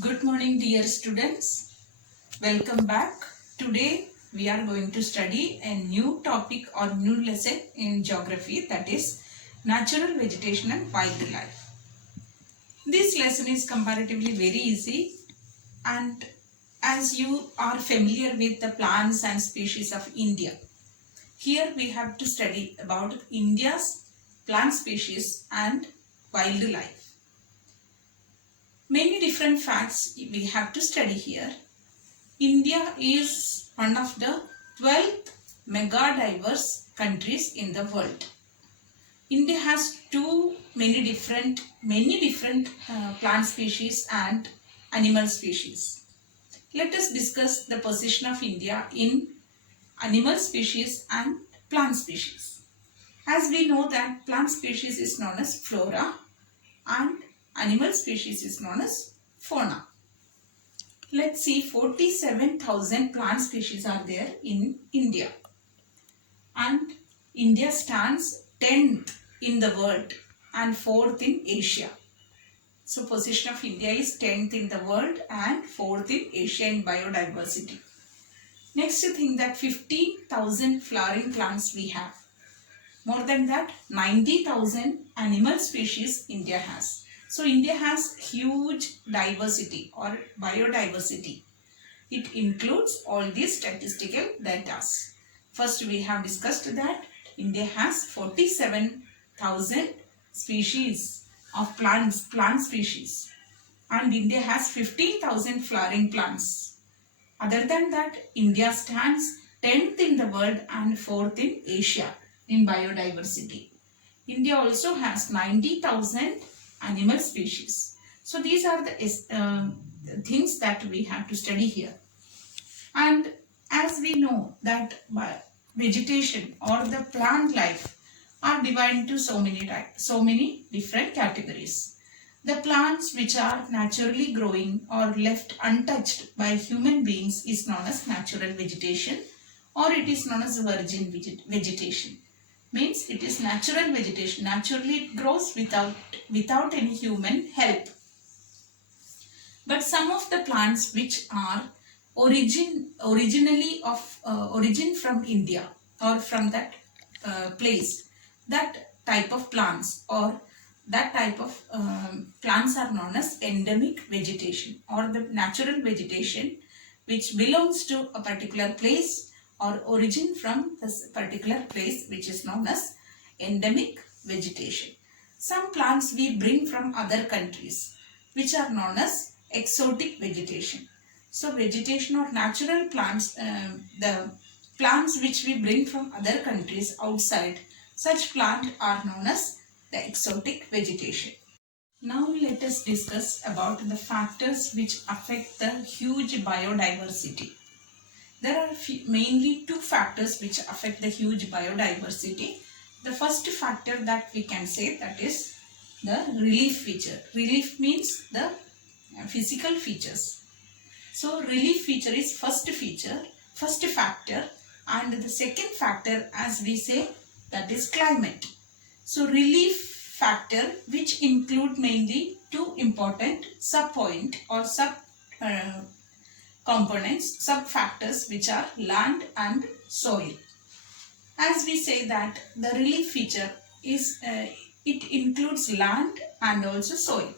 Good morning, dear students. Welcome back. Today we are going to study a new topic or new lesson in geography, that is natural vegetation and wildlife. This lesson is comparatively very easy, and as you are familiar with the plants and species of India, here we have to study about India's plant species and wildlife. Many different facts we have to study here. India is one of the 12th mega diverse countries in the world. India has many different plant species and animal species. Let us discuss the position of India in animal species and plant species. As we know that plant species is known as flora and animal species is known as fauna. Let's see, 47,000 plant species are there in India, and India stands 10th in the world and 4th in Asia. So position of India is 10th in the world and 4th in Asia in biodiversity. Next thing, that 50,000 flowering plants we have. More than that, 90,000 animal species India has. So India has huge diversity or biodiversity. It includes all these statistical data. First we have discussed that India has 47,000 species of plant species, and India has 15,000 flowering plants. Other than that, India stands 10th in the world and 4th in Asia in biodiversity. India also has 90,000 animal species. So these are the things that we have to study here. And as we know that vegetation or the plant life are divided into so many different categories. The plants which are naturally growing or left untouched by human beings is known as natural vegetation, or it is known as virgin vegetation. Means it is natural vegetation. Naturally it grows without any human help. But some of the plants which are origin from India or from that place, that type of plants or that type of plants are known as endemic vegetation, or the natural vegetation which belongs to a particular place or origin from this particular place, which is known as endemic vegetation. Some plants we bring from other countries, which are known as exotic vegetation. So vegetation or natural plants, the plants which we bring from other countries outside, such plants are known as the exotic vegetation. Now let us discuss about the factors which affect the huge biodiversity. There are mainly two factors which affect the huge biodiversity. The first factor that we can say, that is the relief feature. Relief means the physical features. So relief feature is first factor, and the second factor, as we say, that is climate. So relief factor, which include mainly two important sub-point or components, sub-factors, which are land and soil. As we say that the relief feature is, it includes land and also soil.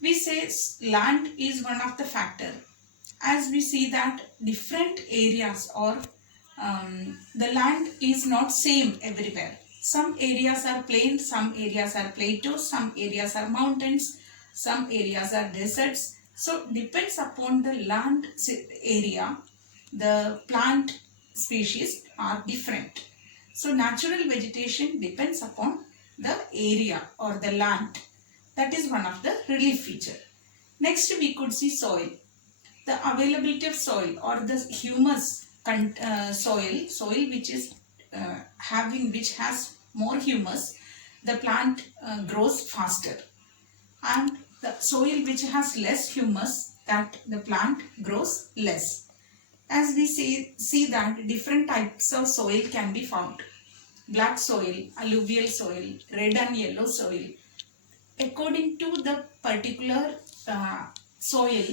We say land is one of the factor, as we see that different areas or the land is not same everywhere. Some areas are plain, some areas are plateaus, some areas are mountains, some areas are deserts. So depends upon the land area, the plant species are different. So natural vegetation depends upon the area or the land. That is one of the relief feature. Next we could see soil. The availability of soil or the humus soil which is which has more humus, the plant grows faster. And the soil which has less humus, that the plant grows less. As we see that different types of soil can be found. Black soil, alluvial soil, red and yellow soil. According to the particular soil,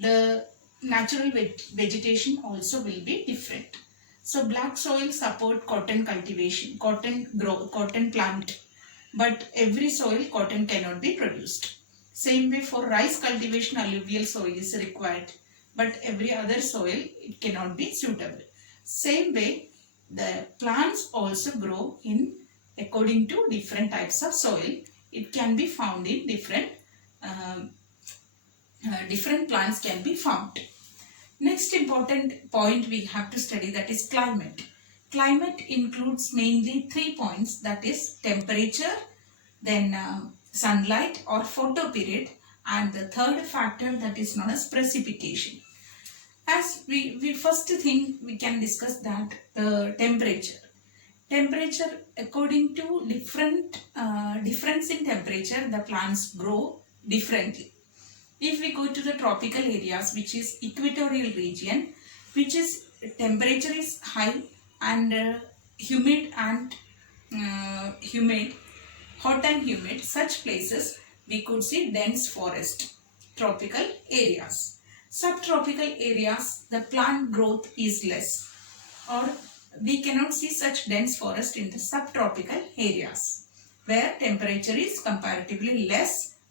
the natural vegetation also will be different. So black soil support cotton cultivation, cotton plant, but every soil cotton cannot be produced. Same way for rice cultivation, alluvial soil is required, but every other soil it cannot be suitable. Same way the plants also grow in according to different types of soil. It can be found in different plants can be found. Next important point we have to study, that is climate. Climate includes mainly 3 points, that is temperature, then sunlight or photoperiod, and the third factor that is known as precipitation. As we first thing we can discuss that the temperature. Temperature, according to difference in temperature, the plants grow differently. If we go to the tropical areas, which is equatorial region, which is temperature is high and humid, hot and humid, such places we could see dense forest. Tropical areas. Subtropical areas, the plant growth is less, or we cannot see such dense forest in the subtropical areas, where temperature is comparatively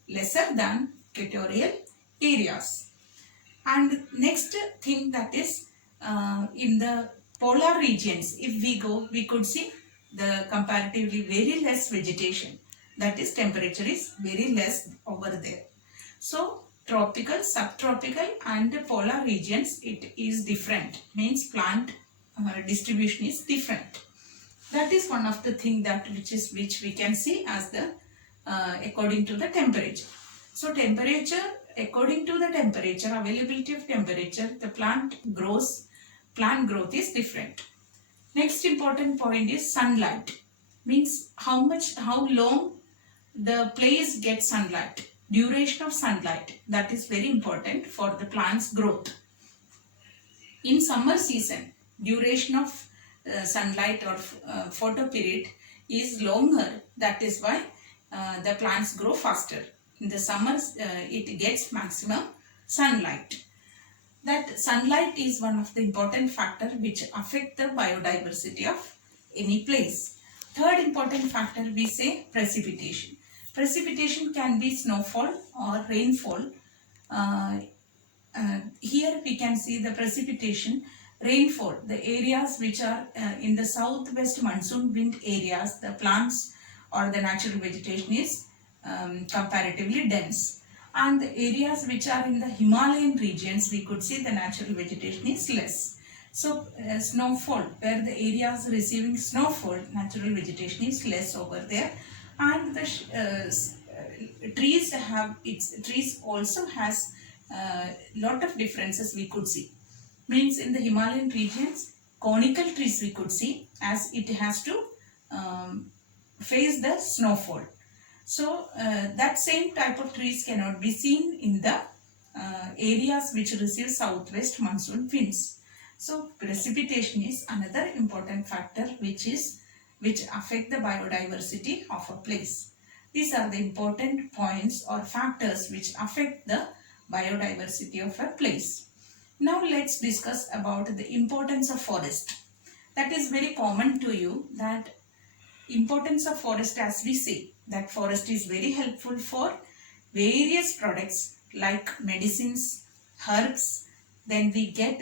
lesser than equatorial areas. And next thing, that is in the polar regions, if we go, we could see the comparatively very less vegetation, that is temperature is very less over there. So tropical, subtropical and polar regions, it is different, means plant distribution is different. That is one of the thing that which we can see as the according to the temperature. So temperature, according to the temperature, availability of temperature, the plant growth is different. Next important point is sunlight, means how long the place gets sunlight, duration of sunlight, that is very important for the plant's growth. In summer season, duration of sunlight or photoperiod is longer, that is why the plants grow faster. In the summers, it gets maximum sunlight. That sunlight is one of the important factor which affect the biodiversity of any place. Third important factor, we say precipitation. Precipitation can be snowfall or rainfall. Here we can see the precipitation, rainfall, the areas which are in the southwest monsoon wind areas, the plants or the natural vegetation is comparatively dense, and the areas which are in the Himalayan regions, we could see the natural vegetation is less. So snowfall, where the areas receiving snowfall, natural vegetation is less over there, and the trees also has lot of differences we could see. Means in the Himalayan regions, conical trees we could see, as it has to face the snowfall. So that same type of trees cannot be seen in the areas which receive southwest monsoon winds. So precipitation is another important factor which affect the biodiversity of a place. These are the important points or factors which affect the biodiversity of a place. Now let's discuss about the importance of forest. That is very common to you, that importance of forest, as we say, that forest is very helpful for various products like medicines, herbs, then we get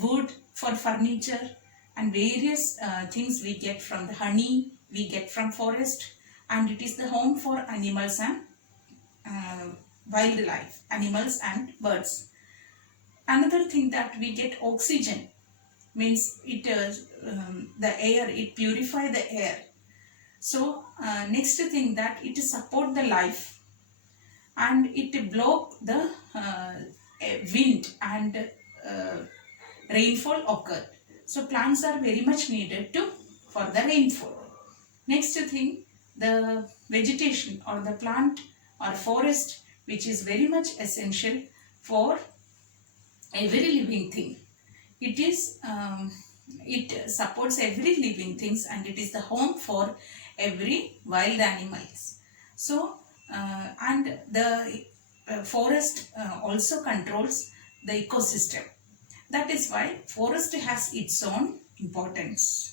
wood for furniture, and various things we get from the honey, we get from forest, and it is the home for animals and wildlife, animals and birds. Another thing, that we get oxygen, means it the air, it purify the air. So next thing, that it support the life, and it block the wind and rainfall occur. So plants are very much needed for the rainfall. Next thing, the vegetation or the plant or forest, which is very much essential for every living thing. It supports every living things, and it is the home for every wild animals. So and the forest also controls the ecosystem. That is why forest has its own importance.